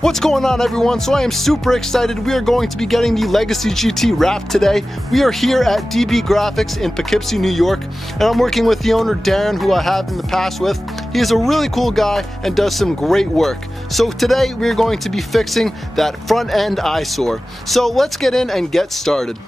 What's going on, everyone? So I am super excited. We are going to be getting the Legacy GT wrapped today. We are here at DB Graphics in Poughkeepsie, New York, and I'm working with the owner, Darren, who I have in the past with. He is a really cool guy and does some great work. So today we're going to be fixing that front end eyesore. So let's get in and get started.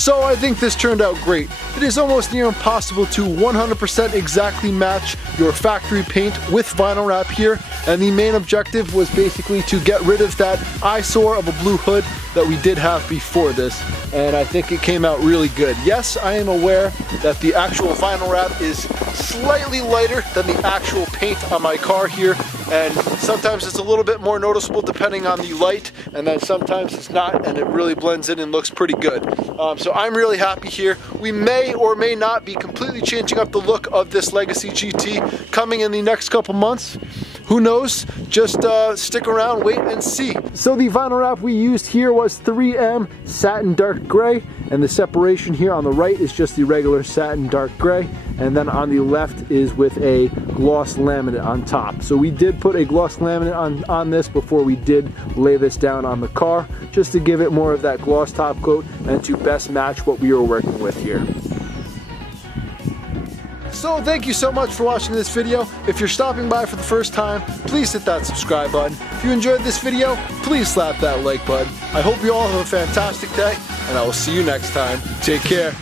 So I think this turned out great. It is almost near impossible to 100% exactly match your factory paint with vinyl wrap here, and the main objective was basically to get rid of that eyesore of a blue hood that we did have before this, and I think it came out really good. Yes, I am aware that the actual vinyl wrap is slightly lighter than the actual paint on my car here, and sometimes it's a little bit more noticeable depending on the light, and then sometimes it's not, and it really blends in and looks pretty good. So I'm really happy here. We may or may not be completely changing up the look of this Legacy GT coming in the next couple months. Who knows? Just stick around, wait and see. So the vinyl wrap we used here was 3M satin dark gray, and the separation here on the right is just the regular satin dark gray, and then on the left is with a gloss laminate on top. So we did put a gloss laminate on this before we did lay this down on the car, just to give it more of that gloss top coat and to best match what we were working with here. So thank you so much for watching this video. If you're stopping by for the first time, please hit that subscribe button. If you enjoyed this video, please slap that like button. I hope you all have a fantastic day, and I will see you next time. Take care.